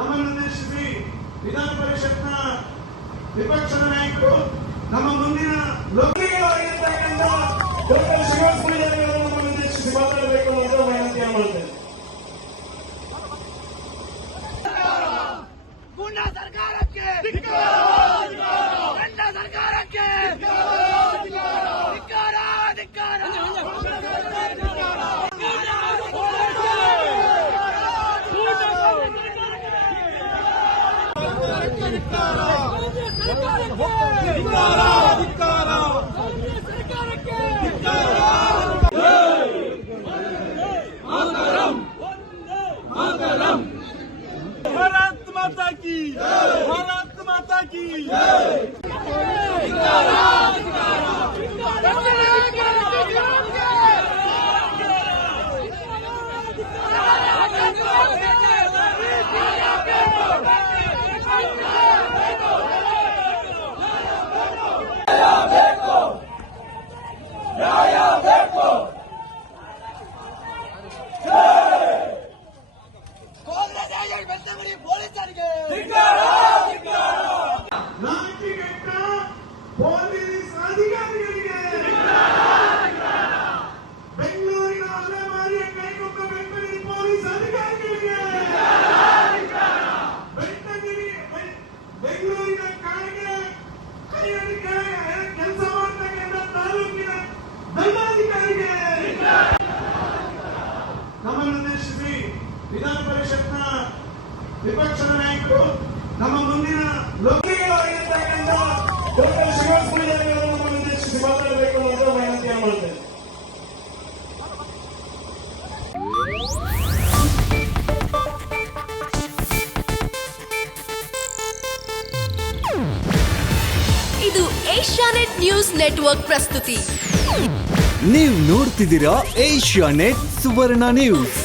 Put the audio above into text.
ನಮ್ಮನ್ನು ಉದ್ದೇಶಿಸಿ ವಿಧಾನ ಪರಿಷತ್ನ ವಿಪಕ್ಷದ ನಾಯಕರು ನಮ್ಮ ಮುಂದಿನ ಲೋಕವಾಗಿರ್ತಕ್ಕಂಥ ಡಾಕ್ಟರ್ ಶ್ರೀನಿವಾಸ ಪೂಜಾರಿ ಅವರು ನಮ್ಮನ್ನು ಉದ್ದೇಶಿಸಿ ಮಾತಾಡಬೇಕು ಅಂತ ವಿನಂತಿ ಮಾಡುತ್ತೇನೆ. ಗುಂಡಾ ಸರ್ಕಾರಕ್ಕೆ ಗಂಡ ಸರ್ಕಾರಕ್ಕೆ ಧಿಕ್ಕಾರ ಧಿಕ್ಕಾರ भारत माता की भारत माता की ಪೊಲೀಸರಿಗೆ ನಾಚಿಕೆಟ್ಟ ಪೊಲೀಸ್ ಅಧಿಕಾರಿಗಳಿಗೆ ಬೆಂಗಳೂರಿನ ಅಲೆಮಾರಿಯ ಕೈಗೊಬ್ಬ ಪೊಲೀಸ್ ಅಧಿಕಾರಿಗಳಿಗೆ ಬೆಂಗಳೂರಿನ ಕಾಯಿಗೆ ಕೈಯಡಿಕೆ ಕೆಲಸ ಮಾಡತಕ್ಕಂಥ ತಾಲೂಕಿನ ದಂಡಾಧಿಕಾರಿಗೆ ನಮ್ಮನ್ನು ಉದ್ದೇಶಿಸಿ ವಿಧಾನ ಪರಿಷತ್ನ ವಿಪಕ್ಷದ ನಾಯಕರು ನಮ್ಮ ಮುಂದಿನ ಲೋಕವಾಗಿರ್ತಕ್ಕಂಥ ಡಾಕ್ಟರ್ ಶ್ರೀನಿವಾಸ ಪೂಜಾರಿ ಅವರು ನಮ್ಮನ್ನು ಉದ್ದೇಶಿಸಿ ಮಾತಾಡಬೇಕು ಅಂತ ವಿನಂತಿ ಮಾಡುತ್ತೇನೆ. ಇದು ಏಷ್ಯಾನೆಟ್ ನ್ಯೂಸ್ ನೆಟ್ವರ್ಕ್ ಪ್ರಸ್ತುತಿ. ನೀವು ನೋಡ್ತಿದ್ದೀರಾ ಏಷ್ಯಾನೆಟ್ ಸುವರ್ಣ ನ್ಯೂಸ್.